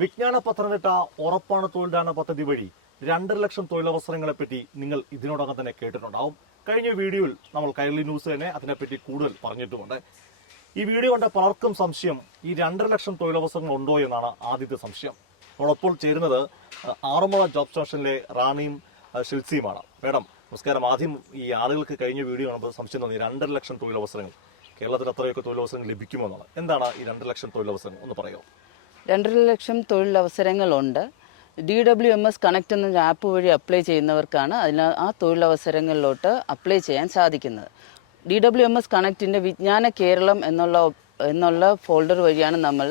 വിജ്ഞാന പത്തനംതിട്ട ഉറപ്പാണ് തൊഴിൽദാന പദ്ധതി വഴി 2.5 ലക്ഷം തൊഴിലവസരങ്ങളെ പറ്റി നിങ്ങൾ ഇതിനോടകം തന്നെ കേട്ടിട്ടുണ്ടാവും. കഴിഞ്ഞ വീഡിയോയിൽ നമ്മൾ കൈരളി ന്യൂസ് തന്നെ അതിനെപ്പറ്റി കൂടുതൽ പറഞ്ഞിട്ടുമുണ്ട്. ഈ വീഡിയോ കണ്ട പലർക്കും സംശയം ഈ 2.5 ലക്ഷം തൊഴിലവസരങ്ങൾ ഉണ്ടോ എന്നാണ് ആദ്യത്തെ സംശയം. നമ്മളൊപ്പോൾ ചേരുന്നത് ആറന്മുള ജോബ് സ്റ്റേഷനിലെ റാണിയും ഷിൽസിയുമാണ്. മാഡം നമസ്കാരം. ആദ്യം ഈ ആളുകൾക്ക് കഴിഞ്ഞ വീഡിയോ കാണുമ്പോൾ സംശയം തോന്നി 2.5 ലക്ഷം തൊഴിലവസരങ്ങൾ കേരളത്തിൽ അത്രയൊക്കെ തൊഴിലവസരങ്ങൾ ലഭിക്കുമെന്നാണ്. എന്താണ് ഈ 2 ലക്ഷം തൊഴിലവസരങ്ങൾ ഒന്ന് പറയുമോ? 2.5 ലക്ഷം തൊഴിലവസരങ്ങളുണ്ട്. DWMS കണക്ട് എന്ന ആപ്പ് വഴി അപ്ലൈ ചെയ്യുന്നവർക്കാണ് ആ തൊഴിലവസരങ്ങളിലോട്ട് അപ്ലൈ ചെയ്യാൻ സാധിക്കുന്നത്. DWMS കണക്റ്റിൻ്റെ വിജ്ഞാന കേരളം എന്നുള്ള ഫോൾഡർ വഴിയാണ് നമ്മൾ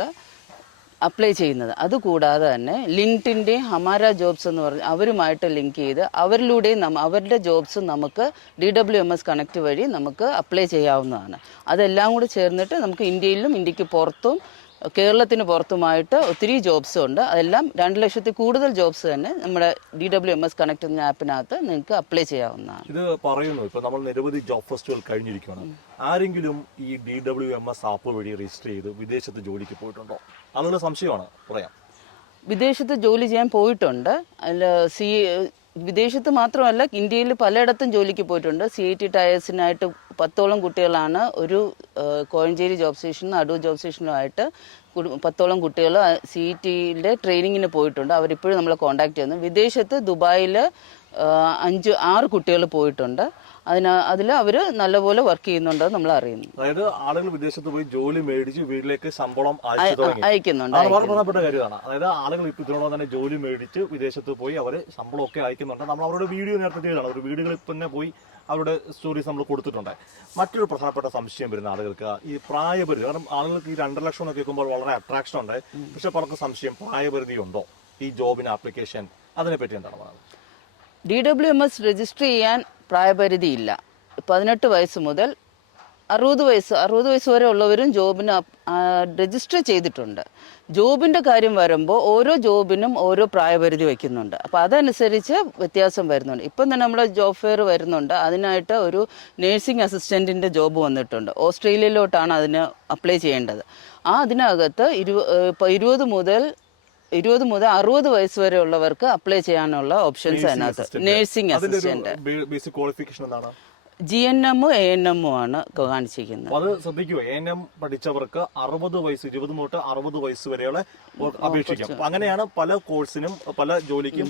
അപ്ലൈ ചെയ്യുന്നത്. അതുകൂടാതെ തന്നെ ലിങ്ക്ഡിൻ്റെ ഹമാര ജോബ്സ് എന്ന് പറഞ്ഞ് അവരുമായിട്ട് ലിങ്ക് ചെയ്ത് അവരിലൂടെയും അവരുടെ ജോബ്സ് നമുക്ക് DWMS കണക്റ്റ് വഴി നമുക്ക് അപ്ലൈ ചെയ്യാവുന്നതാണ്. അതെല്ലാം കൂടി ചേർന്നിട്ട് നമുക്ക് ഇന്ത്യയിലും ഇന്ത്യക്ക് പുറത്തും കേരളത്തിന് പുറത്തുമായിട്ട് ഒത്തിരി ജോബ്സ് ഉണ്ട്. അതെല്ലാം 2 ലക്ഷത്തിൽ കൂടുതൽ ജോബ്സ് തന്നെ നമ്മുടെ DWMS കണക്ട് എന്ന ആപ്പിനകത്ത് നിങ്ങൾക്ക് അപ്ലൈ ചെയ്യാവുന്നതാണ്. ഇത് പറയുന്നു, ഇപ്പൊ നമ്മൾ നിരവധി ജോബ് ഫെസ്റ്റുകൾ കഴിഞ്ഞിരിക്കുകയാണ്. ആരെങ്കിലും ഈ DWMS ആപ്പ് വഴി രജിസ്റ്റർ ചെയ്ത് വിദേശത്ത് ജോലിക്ക് പോയിട്ടുണ്ടോ? ആളുകളുടെ സംശയമാണ്, പറയാം. വിദേശത്ത് ജോലി ചെയ്യാൻ പോയിട്ടുണ്ട്. വിദേശത്ത് മാത്രമല്ല, ഇന്ത്യയിൽ പലയിടത്തും ജോലിക്ക് പോയിട്ടുണ്ട്. CIT ടയേഴ്സിനായിട്ട് 10ഓളം കുട്ടികളാണ് ഒരു കോഴഞ്ചേരി ജോബ് സ്റ്റേഷനും അടൂർ ജോബ് സ്റ്റേഷനുമായിട്ട് 10ഓളം കുട്ടികൾ CITയുടെ ട്രെയിനിങ്ങിന് പോയിട്ടുണ്ട്. അവരിപ്പോഴും നമ്മളെ കോൺടാക്ട് ചെയ്യുന്നു. വിദേശത്ത് ദുബായിൽ 5-6 കുട്ടികൾ പോയിട്ടുണ്ട്. അതിൽ അവർ നല്ലപോലെ വർക്ക് ചെയ്യുന്നുണ്ട് നമ്മൾ അറിയുന്നു. അതായത് ആളുകൾ വിദേശത്ത് പോയി ജോലി മേടിച്ച് വീട്ടിലേക്ക് ശമ്പളം അയക്കുന്നുണ്ട്. പ്രധാനപ്പെട്ട കാര്യമാണ്. അതായത് ആളുകൾ ഇപ്പൊ ഇതിനോടൊപ്പം തന്നെ ജോലി മേടിച്ച് വിദേശത്ത് പോയി അവർ ശമ്പളം ഒക്കെ അയക്കുന്നുണ്ട്. നമ്മൾ അവരുടെ വീഡിയോ നേരത്തെ ചെയ്തതാണ്. ഒരു വീടുകളിൽ തന്നെ പോയി അവരുടെ സ്റ്റോറീസ് നമ്മൾ കൊടുത്തിട്ടുണ്ട്. മറ്റൊരു പ്രധാനപ്പെട്ട സംശയം വരുന്ന ആളുകൾക്ക് ഈ പ്രായപരിധി. കാരണം ആളുകൾക്ക് ഈ 2 ലക്ഷം എന്നൊക്കെ കേൾക്കുമ്പോൾ വളരെ അട്രാക്ഷൻ ഉണ്ട്. പക്ഷെ പലർക്കും സംശയം, പ്രായപരിധി ഉണ്ടോ ഈ ജോബിന് ആപ്ലിക്കേഷൻ? അതിനെപ്പറ്റി എന്താണ് പറയുന്നത്? DWMS രജിസ്റ്റർ ചെയ്യാൻ പ്രായപരിധിയില്ല. 18 വയസ്സ് മുതൽ 60 വയസ്സ് വരെ ഉള്ളവരും ജോബിന് രജിസ്റ്റർ ചെയ്തിട്ടുണ്ട്. ജോബിൻ്റെ കാര്യം വരുമ്പോൾ ഓരോ ജോബിനും ഓരോ പ്രായപരിധി വയ്ക്കുന്നുണ്ട്. അപ്പോൾ അതനുസരിച്ച് വ്യത്യാസം വരുന്നുണ്ട്. ഇപ്പം തന്നെ നമ്മുടെ ജോബ് ഫെയർ വരുന്നുണ്ട്. അതിനായിട്ട് ഒരു നേഴ്സിംഗ് അസിസ്റ്റൻറ്റിൻ്റെ ജോബ് വന്നിട്ടുണ്ട്. ഓസ്ട്രേലിയയിലോട്ടാണ് അതിന് അപ്ലൈ ചെയ്യേണ്ടത്. അതിനകത്ത് 20 മുതൽ 60 വയസ്സ് വരെ ഉള്ളവർക്ക് അപ്ലൈ ചെയ്യാനുള്ള ഓപ്ഷൻസ് അതിനകത്ത്. നേഴ്സിംഗ് അസിസ്റ്റന്റ് ബേസിക് ക്വാളിഫിക്കേഷൻ എന്താണ്? GNM ANM ആണ് കാണിച്ചിരിക്കുന്നത്. അത് ശ്രദ്ധിക്കുക. ANM പഠിച്ചവർക്ക് 60 വയസ്സ് 20 തൊട്ട് 60 വയസ്സ് വരെയുള്ള അപേക്ഷിക്കാം. അങ്ങനെയാണ് പല കോഴ്സിനും പല ജോലിക്കും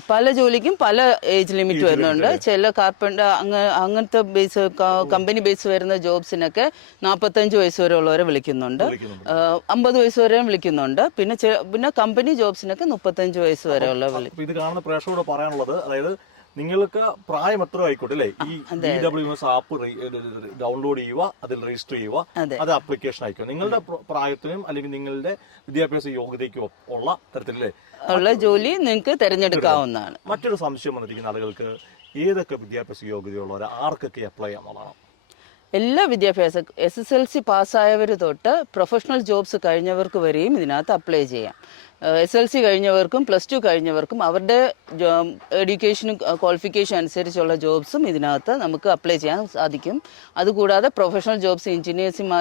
പല ഏജ് ലിമിറ്റ് വരുന്നുണ്ട്. ചില കാർപ്പൻ്റർ അങ്ങനത്തെ ബേസ് കമ്പനി ബേസ് വരുന്ന ജോബ്സിനൊക്കെ 45 വയസ്സ് വരെ ഉള്ളവരെ വിളിക്കുന്നുണ്ട്. 50 വയസ്സ് വരെ വിളിക്കുന്നുണ്ട്. പിന്നെ കമ്പനി ജോബ്സിനൊക്കെ 35 വയസ്സ് വരെ ഉള്ള വിളിക്കും. ഇത് കാണുന്ന പ്രേക്ഷകരോട് പറയാനുള്ളത്, അതായത് നിങ്ങൾക്ക് പ്രായം എത്ര ആയിക്കോട്ടെ അല്ലേ, ഈ DWMS ആപ്പ് ഡൗൺലോഡ് ചെയ്യുക, അതിൽ രജിസ്റ്റർ ചെയ്യുക, അത് ആപ്ലിക്കേഷൻ അയക്കുക. നിങ്ങളുടെ പ്രായത്തിനും അല്ലെങ്കിൽ നിങ്ങളുടെ വിദ്യാഭ്യാസ യോഗ്യതയ്ക്കും ഉള്ള തരത്തിലല്ലേ ഉള്ള ജോലി നിങ്ങൾക്ക് തിരഞ്ഞെടുക്കാവുന്നതാണ്. മറ്റൊരു സംശയം വന്നിരിക്കുന്ന ആളുകൾക്ക്, ഏതൊക്കെ വിദ്യാഭ്യാസ യോഗ്യതയുള്ളവർ ആർക്കൊക്കെ അപ്ലൈ ചെയ്യാമെന്നുള്ളതാണ്. എല്ലാ വിദ്യാഭ്യാസ SSLC പാസ്സായവർ തൊട്ട് പ്രൊഫഷണൽ ജോബ്സ് കഴിഞ്ഞവർക്ക് വരെയും ഇതിനകത്ത് അപ്ലൈ ചെയ്യാം. SLC കഴിഞ്ഞവർക്കും +2 കഴിഞ്ഞവർക്കും അവരുടെ എഡ്യൂക്കേഷനും ക്വാളിഫിക്കേഷൻ അനുസരിച്ചുള്ള ജോബ്സും ഇതിനകത്ത് നമുക്ക് അപ്ലൈ ചെയ്യാൻ സാധിക്കും. അതുകൂടാതെ പ്രൊഫഷണൽ ജോബ്സ്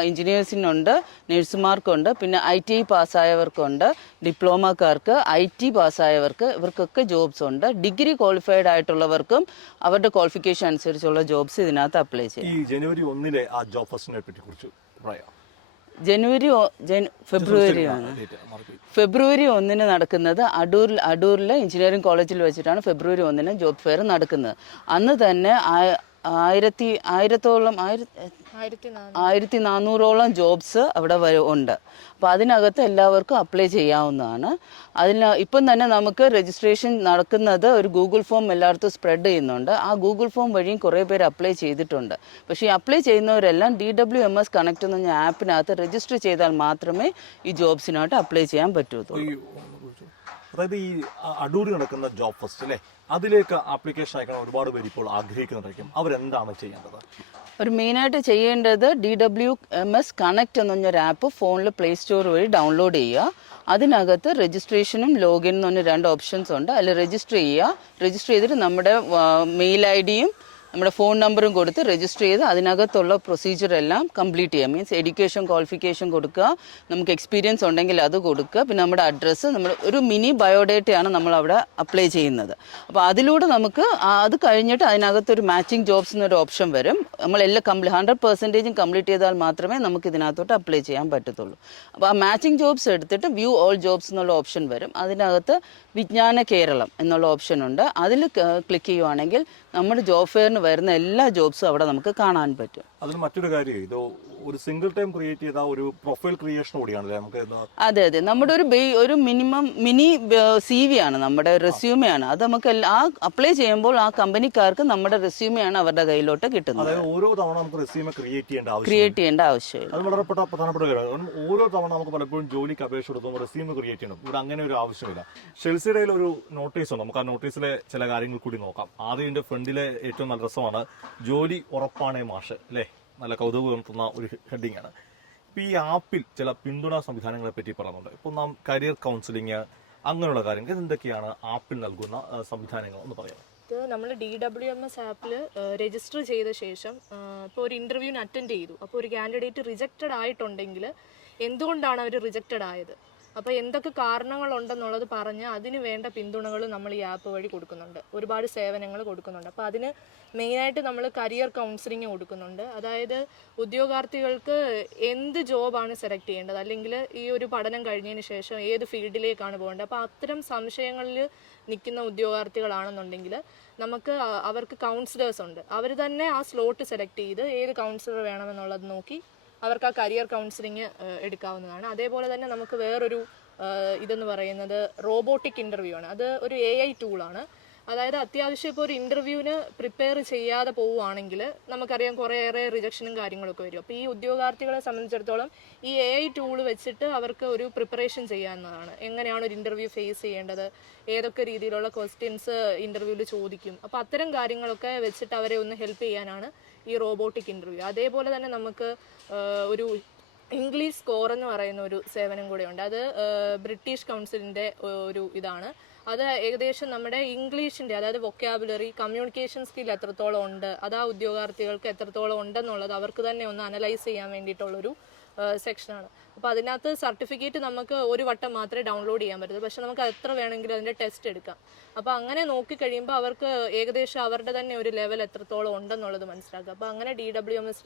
എഞ്ചിനീയേഴ്സിനുണ്ട്, നഴ്സുമാർക്കുണ്ട്, പിന്നെ ITI പാസ്സായവർക്കുണ്ട്, ഡിപ്ലോമക്കാർക്ക്, IT പാസ്സായവർക്ക്, ഇവർക്കൊക്കെ ജോബ്സ് ഉണ്ട്. ഡിഗ്രി ക്വാളിഫൈഡ് ആയിട്ടുള്ളവർക്കും അവരുടെ ക്വാളിഫിക്കേഷൻ അനുസരിച്ചുള്ള ജോബ്സ് ഇതിനകത്ത് അപ്ലൈ ചെയ്യാം. ഈ ജനുവരി 1 ആ ജോബ് ഫെസ്റ്റിനെ പറ്റി കുറിച്ച് പറയാം. ഫെബ്രുവരി 1 നടക്കുന്നത് അടൂരിലെ എഞ്ചിനീയറിംഗ് കോളേജിൽ വെച്ചിട്ടാണ് ഫെബ്രുവരി 1 ജോബ് ഫെയർ നടക്കുന്നത്. അന്ന് തന്നെ 1400ഓളം ജോബ്സ് അവിടെ ഉണ്ട്. അപ്പോൾ അതിനകത്ത് എല്ലാവർക്കും അപ്ലൈ ചെയ്യാവുന്നതാണ്. ഇപ്പം തന്നെ നമുക്ക് രജിസ്ട്രേഷൻ നടക്കുന്നത് ഒരു ഗൂഗിൾ ഫോം എല്ലായിടത്തും സ്പ്രെഡ് ചെയ്യുന്നുണ്ട്. ആ ഗൂഗിൾ ഫോം വഴിയും കുറേ പേര് അപ്ലൈ ചെയ്തിട്ടുണ്ട്. പക്ഷേ ഈ അപ്ലൈ ചെയ്യുന്നവരെല്ലാം DWMS കണക്ട് എന്ന ആപ്പിനകത്ത് രജിസ്റ്റർ ചെയ്താൽ മാത്രമേ ഈ ജോബ്സിനായിട്ട് അപ്ലൈ ചെയ്യാൻ പറ്റൂ. അതായത് ഈ അടൂരിൽ നടക്കുന്ന ജോബ് ഫെസ്റ്റ് അല്ലേ, അതിലേക്ക് ആപ്ലിക്കേഷൻ അയക്കണം ഒരുപാട് പേര് ഇപ്പോൾ ആഗ്രഹിക്കുന്നുണ്ടായിരിക്കും. അവരെന്താണ് ചെയ്യേണ്ടത്? ഒരു മെയിനായിട്ട് ചെയ്യേണ്ടത് DWMS കണക്ട് എന്നൊരു ആപ്പ് ഫോണിൽ പ്ലേ സ്റ്റോർ വഴി ഡൗൺലോഡ് ചെയ്യുക. അതിനകത്ത് രജിസ്ട്രേഷനും ലോഗിൻ എന്ന് പറഞ്ഞ 2 ഓപ്ഷൻസ് ഉണ്ട്. അതിൽ രജിസ്റ്റർ ചെയ്യുക. രജിസ്റ്റർ ചെയ്തിട്ട് നമ്മുടെ മെയിൽ ID യും നമ്മുടെ ഫോൺ നമ്പറും കൊടുത്ത് രജിസ്റ്റർ ചെയ്ത് അതിനകത്തുള്ള പ്രൊസീജിയർ എല്ലാം കംപ്ലീറ്റ് ചെയ്യാം. മീൻസ് എഡ്യൂക്കേഷൻ ക്വാളിഫിക്കേഷൻ കൊടുക്കുക, നമുക്ക് എക്സ്പീരിയൻസ് ഉണ്ടെങ്കിൽ അത് കൊടുക്കുക, പിന്നെ നമ്മുടെ അഡ്രസ്സ്, നമ്മൾ ഒരു മിനി ബയോഡേറ്റയാണ് നമ്മൾ അവിടെ അപ്ലൈ ചെയ്യുന്നത്. അപ്പോൾ അതിലൂടെ നമുക്ക് അത് കഴിഞ്ഞിട്ട് അതിനകത്തൊരു മാച്ചിങ് ജോബ്സ് എന്നൊരു ഓപ്ഷൻ വരും. നമ്മളെല്ലാം 100% കംപ്ലീറ്റ് ചെയ്താൽ മാത്രമേ നമുക്ക് ഇതിനകത്തോട്ട് അപ്ലൈ ചെയ്യാൻ പറ്റത്തുള്ളൂ. അപ്പോൾ ആ മാച്ചിങ് ജോബ്സ് എടുത്തിട്ട് വ്യൂ ഓൾ ജോബ്സ് എന്നുള്ള ഓപ്ഷൻ വരും. അതിനകത്ത് വിജ്ഞാന കേരളം എന്നുള്ള ഓപ്ഷൻ ഉണ്ട്. അതിൽ ക്ലിക്ക് ചെയ്യുവാണെങ്കിൽ നമ്മുടെ ജോബ് ഫെയറിന് വരുന്ന എല്ലാ ജോബ്സും അവിടെ നമുക്ക് കാണാൻ പറ്റും. അതിന് മറ്റൊരു കാര്യം, ഇത് ഒരു സിംഗിൾ ടൈം ക്രിയേറ്റ് ചെയ്ത ഒരു പ്രൊഫൈൽ ക്രിയേഷൻ കൂടിയാണല്ലേ നമുക്ക്? അതെ, നമ്മുടെ ഒരു മിനിമം മിനി CV ആണ്, നമ്മുടെ റെസ്യൂമെയാണ്. അത് നമുക്ക് ആ അപ്ലൈ ചെയ്യുമ്പോൾ ആ കമ്പനിക്കാർക്ക് നമ്മുടെ റെസ്യൂമെയാണ് അവരുടെ കയ്യിലോട്ട് കിട്ടുന്നത്. അതായത് ഓരോ തവണ നമുക്ക് റെസ്യൂമെ ക്രിയേറ്റ് ചെയ്യേണ്ട ആവശ്യമില്ല. അത് വളരെ പ്രധാനപ്പെട്ട കാര്യമാണ്. ഓരോ തവണ നമുക്ക് പലപ്പോഴും ജോലിക്ക് അപേക്ഷ കൊടുക്കുമ്പോൾ റെസ്യൂമെ ക്രിയേറ്റ് ചെയ്യണം. ഇവിടെ അങ്ങനെ ഒരു ആവശ്യമില്ല. ഷെൽസിയുടെ ഒരു നോട്ടീസ് ഉണ്ട്, നമുക്ക് ആ നോട്ടീസിലെ ചില കാര്യങ്ങൾ കൂടി നോക്കാം. ആദ്യം ഇതിന്റെ ഫ്രണ്ടിലെ ഏറ്റവും നല്ല രസമാണ്, ജോലി ഉറപ്പാണേ മാഷ്, അല്ലേ? നല്ല കൗതുകം ഉയർത്തുന്ന ഒരു ഹെഡിങ് ആണ്. ഇപ്പൊ ഈ ആപ്പിൽ ചില പിന്തുണാ സംവിധാനങ്ങളെ പറ്റി പറയുന്നുണ്ട്. ഇപ്പൊ നാം കരിയർ കൗൺസിലിംഗ് അങ്ങനെയുള്ള കാര്യങ്ങൾ എന്തൊക്കെയാണ് ആപ്പിൽ നൽകുന്ന സംവിധാനങ്ങൾ എന്ന് പറയാം? നമ്മൾ DWMS ആപ്പിൽ രജിസ്റ്റർ ചെയ്ത ശേഷം ഇപ്പോൾ ഒരു ഇന്റർവ്യൂവിന് അറ്റൻഡ് ചെയ്തു. അപ്പോൾ ഒരു കാൻഡിഡേറ്റ് റിജക്റ്റഡ് ആയിട്ടുണ്ടെങ്കിൽ എന്തുകൊണ്ടാണ് അവർ റിജക്റ്റഡ് ആയത്, അപ്പോൾ എന്തൊക്കെ കാരണങ്ങളുണ്ടെന്നുള്ളത് പറഞ്ഞ് അതിന് വേണ്ട പിന്തുണകൾ നമ്മൾ ഈ ആപ്പ് വഴി കൊടുക്കുന്നുണ്ട്. ഒരുപാട് സേവനങ്ങൾ കൊടുക്കുന്നുണ്ട്. അപ്പോൾ അതിന് മെയിനായിട്ട് നമ്മൾ കരിയർ കൗൺസിലിംഗ് കൊടുക്കുന്നുണ്ട്. അതായത് ഉദ്യോഗാർത്ഥികൾക്ക് എന്ത് ജോബാണ് സെലക്ട് ചെയ്യേണ്ടത്, അല്ലെങ്കിൽ ഈ ഒരു പഠനം കഴിഞ്ഞതിന് ശേഷം ഏത് ഫീൽഡിലേക്കാണ് പോകേണ്ടത്, അപ്പോൾ അത്തരം സംശയങ്ങളിൽ നിൽക്കുന്ന ഉദ്യോഗാർത്ഥികളാണെന്നുണ്ടെങ്കിൽ നമുക്ക് അവർക്ക് കൗൺസിലേഴ്സ് ഉണ്ട്. അവർ തന്നെ ആ സ്ലോട്ട് സെലക്ട് ചെയ്ത് ഏത് കൗൺസിലർ വേണമെന്നുള്ളത് നോക്കി അവർക്ക് ആ കരിയർ കൗൺസിലിംഗ് എടുക്കാവുന്നതാണ്. അതേപോലെ തന്നെ നമുക്ക് വേറൊരു ഇതെന്ന് പറയുന്നത് റോബോട്ടിക് ഇൻ്റർവ്യൂ ആണ്. അത് ഒരു AI ടൂളാണ്. അതായത് അത്യാവശ്യം ഇപ്പോൾ ഒരു ഇൻ്റർവ്യൂവിന് പ്രിപ്പയർ ചെയ്യാതെ പോവുകയാണെങ്കിൽ നമുക്കറിയാം കുറേയേറെ റിജക്ഷനും കാര്യങ്ങളൊക്കെ വരും. അപ്പോൾ ഈ ഉദ്യോഗാർത്ഥികളെ സംബന്ധിച്ചിടത്തോളം ഈ AI ടൂൾ വെച്ചിട്ട് അവർക്ക് ഒരു പ്രിപ്പറേഷൻ ചെയ്യാവുന്നതാണ്. എങ്ങനെയാണ് ഒരു ഇൻ്റർവ്യൂ ഫേസ് ചെയ്യേണ്ടത്, ഏതൊക്കെ രീതിയിലുള്ള ക്വസ്റ്റ്യൻസ് ഇൻ്റർവ്യൂവിൽ ചോദിക്കും, അപ്പോൾ അത്തരം കാര്യങ്ങളൊക്കെ വെച്ചിട്ട് അവരെ ഒന്ന് ഹെൽപ്പ് ചെയ്യാനാണ് ഈ റോബോട്ടിക് ഇൻ്റർവ്യൂ. അതേപോലെ തന്നെ നമുക്ക് ഒരു ഇംഗ്ലീഷ് സ്കോർ എന്ന് പറയുന്ന ഒരു സേവനം കൂടെയുണ്ട്. അത് ബ്രിട്ടീഷ് കൗൺസിലിൻ്റെ ഒരു ഇതാണ്. അത് ഏകദേശം നമ്മുടെ ഇംഗ്ലീഷിൻ്റെ, അതായത് വൊക്കാബുലറി, കമ്മ്യൂണിക്കേഷൻ സ്കിൽ എത്രത്തോളം ഉണ്ട്, അത് ആ ഉദ്യോഗാർത്ഥികൾക്ക് എത്രത്തോളം ഉണ്ടെന്നുള്ളത് അവർക്ക് തന്നെ ഒന്ന് അനലൈസ് ചെയ്യാൻ വേണ്ടിയിട്ടുള്ളൊരു സെക്ഷനാണ്. അപ്പോൾ അതിനകത്ത് സർട്ടിഫിക്കറ്റ് നമുക്ക് ഒരു വട്ടം മാത്രമേ ഡൗൺലോഡ് ചെയ്യാൻ പറ്റൂ, പക്ഷെ നമുക്ക് എത്ര വേണമെങ്കിലും അതിൻ്റെ ടെസ്റ്റ് എടുക്കാം. അപ്പോൾ അങ്ങനെ നോക്കിക്കഴിയുമ്പോൾ അവർക്ക് ഏകദേശം അവരുടെ തന്നെ ഒരു ലെവൽ എത്രത്തോളം ഉണ്ടെന്നുള്ളത് മനസ്സിലാക്കുക. അപ്പോൾ അങ്ങനെ DWMS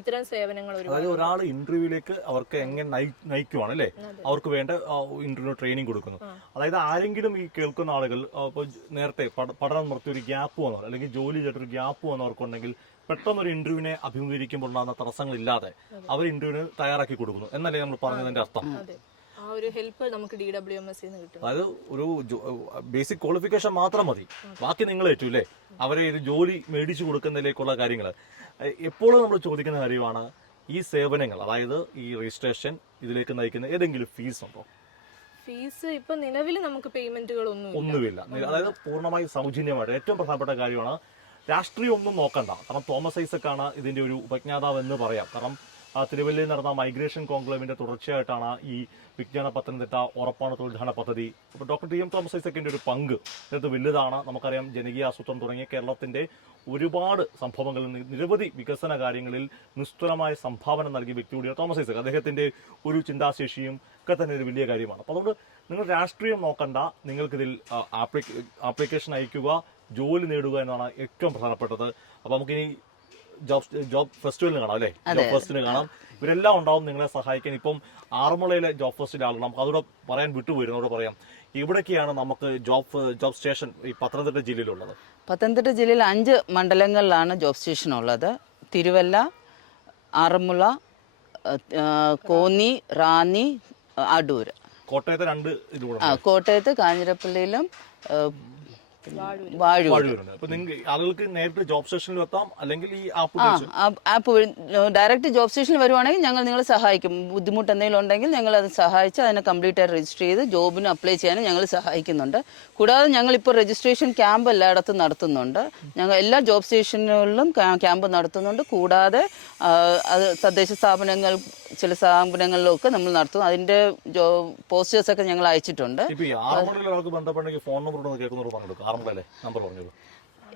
ഇത്തരം സേവനങ്ങൾ ഒരാൾ ഇന്റർവ്യൂവിലേക്ക് അവർക്ക് എങ്ങനെ നയിക്കുവാണ് അല്ലേ, അവർക്ക് വേണ്ട ഇന്റർവ്യൂ ട്രെയിനിങ് കൊടുക്കുന്നു. അതായത് ആരെങ്കിലും ഈ കേൾക്കുന്ന ആളുകൾ ഇപ്പോൾ നേരത്തെ പഠനം നിർത്തി ഒരു ഗ്യാപ്പ് വന്നവർ, അല്ലെങ്കിൽ ജോലി ചെയ്തിട്ടൊരു ഗ്യാപ്പ് വന്നവർക്കുണ്ടെങ്കിൽ പെട്ടെന്നൊരു ഇന്റർവ്യൂവിനെ അഭിമുഖീകരിക്കുമ്പോൾ ഉണ്ടാകുന്ന തടസ്സങ്ങളില്ലാതെ അവർ ഇന്റർവ്യൂവിന് തയ്യാറാക്കി കൊടുക്കുന്നു എന്നല്ലേ നമ്മൾ പറഞ്ഞതിന്റെ അർത്ഥം? ഒരു ഹെൽപ്പ് നമുക്ക് DWMS കിട്ടും. അതായത് ഒരു ബേസിക് ക്വാളിഫിക്കേഷൻ മാത്രം മതി, ബാക്കി നിങ്ങൾ ഏറ്റു അല്ലേ, അവരെ ഒരു ജോലി മേടിച്ചു കൊടുക്കുന്നതിലേക്കുള്ള കാര്യങ്ങൾ. എപ്പോഴും നമ്മൾ ചോദിക്കുന്ന കാര്യമാണ് ഈ സേവനങ്ങൾ, അതായത് ഈ രജിസ്ട്രേഷൻ ഇതിലേക്ക് നയിക്കുന്ന ഏതെങ്കിലും ഫീസ് ഉണ്ടോ? ഫീസ് ഇപ്പൊ നിലവിൽ നമുക്ക് പേയ്മെന്റുകളൊന്നുമില്ല. അതായത് പൂർണ്ണമായി സൗജന്യമായിട്ട്. ഏറ്റവും പ്രധാനപ്പെട്ട കാര്യമാണ് രാഷ്ട്രീയം ഒന്നും നോക്കണ്ട. കാരണം തോമസ് ഐസക്കാണ് ഇതിന്റെ ഒരു ഉപജ്ഞാതാവ് എന്ന് പറയാം. കാരണം തിരുവല്ലയിൽ നടന്ന മൈഗ്രേഷൻ കോൺക്ലേവിന്റെ തുടർച്ചയായിട്ടാണ് ഈ വിജ്ഞാന പത്തനംതിട്ട ഉറപ്പാണ് തൊഴിൽദാന പദ്ധതി. അപ്പോൾ ഡോക്ടർ TM തോമസ് ഐസക്കിന്റെ ഒരു പങ്ക് ഇതിനകത്ത് വലുതാണ്. നമുക്കറിയാം ജനകീയ ആസൂത്രണം തുടങ്ങിയ കേരളത്തിന്റെ ഒരുപാട് സംഭവങ്ങളിൽ നിരവധി വികസന കാര്യങ്ങളിൽ നിസ്തുലമായ സംഭാവന നൽകിയ വ്യക്തി കൂടിയാണ് തോമസ് ഐസക്. അദ്ദേഹത്തിന്റെ ഒരു ചിന്താശേഷിയും ഒക്കെ തന്നെ ഒരു വലിയ കാര്യമാണ്. അപ്പോൾ അതുകൊണ്ട് നിങ്ങൾ രാഷ്ട്രീയം നോക്കണ്ട, നിങ്ങൾക്കിതിൽ ആപ്ലിക്കേഷൻ അയക്കുക, ജോലി നേടുക എന്നാണ് ഏറ്റവും പ്രധാനപ്പെട്ടത്. അപ്പോൾ നമുക്കിനി ജോബ് ഫെസ്റ്റിവലിന് കാണാം അല്ലേ, ജോബ് ഫെസ്റ്റിന് കാണാം. ഇവരെല്ലാം ഉണ്ടാവും നിങ്ങളെ സഹായിക്കാൻ. ഇപ്പം ആറന്മുളയിലെ ജോബ് ഫെസ്റ്റിന്റെ ആളുകൾ നമുക്ക് അതോടെ പറയാൻ വിട്ടുപോയിരുന്നോട് പറയാം, ഇവിടേക്കാണ് നമുക്ക് ജോബ് സ്റ്റേഷൻ ഈ പത്തനംതിട്ട ജില്ലയിലുള്ളത്. പത്തനംതിട്ട ജില്ലയിൽ 5 മണ്ഡലങ്ങളിലാണ് ജോബ് സ്റ്റേഷൻ ഉള്ളത്. തിരുവല്ല, ആറന്മുള, കോന്നി, റാന്നി, അടൂർ. കോട്ടയത്ത് 2 ഇതിലൂടെ, കോട്ടയത്ത് കാഞ്ഞിരപ്പള്ളിയിലും വാഴൂരുണ്ട്. അപ്പൊ ആളുകൾക്ക് നേരിട്ട് ജോബ് സ്റ്റേഷനിൽ എത്താം, അല്ലെങ്കിൽ ഈ ആപ്പ് ഡയറക്റ്റ് ജോബ് സ്റ്റേഷനിൽ വരുവാണെങ്കിൽ ഞങ്ങൾ നിങ്ങളെ സഹായിക്കും. ബുദ്ധിമുട്ട് എന്തെങ്കിലും ഉണ്ടെങ്കിൽ ഞങ്ങൾ അത് സഹായിച്ച് അതിനെ കംപ്ലീറ്റ് ആയി രജിസ്റ്റർ ചെയ്ത് ജോബിന് അപ്ലൈ ചെയ്യാനും ഞങ്ങൾ സഹായിക്കുന്നുണ്ട്. കൂടാതെ ഞങ്ങളിപ്പോൾ രജിസ്ട്രേഷൻ ക്യാമ്പ് എല്ലായിടത്തും നടത്തുന്നുണ്ട്. ഞങ്ങൾ എല്ലാ ജോബ് സ്റ്റേഷനുകളിലും ക്യാമ്പ് നടത്തുന്നുണ്ട്. കൂടാതെ അത് തദ്ദേശ സ്ഥാപനങ്ങൾ, ചില സ്ഥാപനങ്ങളിലൊക്കെ നമ്മൾ നടത്തും. അതിന്റെ പോസ്റ്റേഴ്സ് ഒക്കെ ഞങ്ങൾ അയച്ചിട്ടുണ്ട്.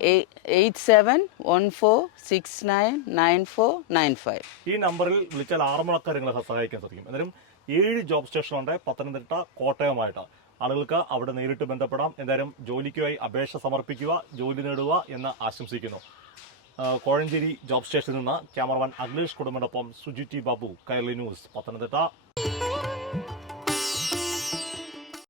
8714699495. ഈ നമ്പറിൽ വിളിച്ചാൽ 6 മണിക്കാർ നിങ്ങളെ സഹായിക്കാൻ സാധിക്കും. എന്തായാലും 7 ജോബ് സ്റ്റേഷനുണ്ട് പത്തനംതിട്ട, കോട്ടയമായിട്ട്. ആളുകൾക്ക് അവിടെ നേരിട്ട് ബന്ധപ്പെടാം. എന്തായാലും ജോലിക്കായി അപേക്ഷ സമർപ്പിക്കുക, ജോലി നേടുക എന്ന് ആശംസിക്കുന്നു. കോഴഞ്ചേരി ജോബ് സ്റ്റേഷനിൽ നിന്ന് ക്യാമറമാൻ അഖിലേഷ് കുടുംബനൊപ്പം സുജി ടി ബാബു, കൈരളി ന്യൂസ്, പത്തനംതിട്ട.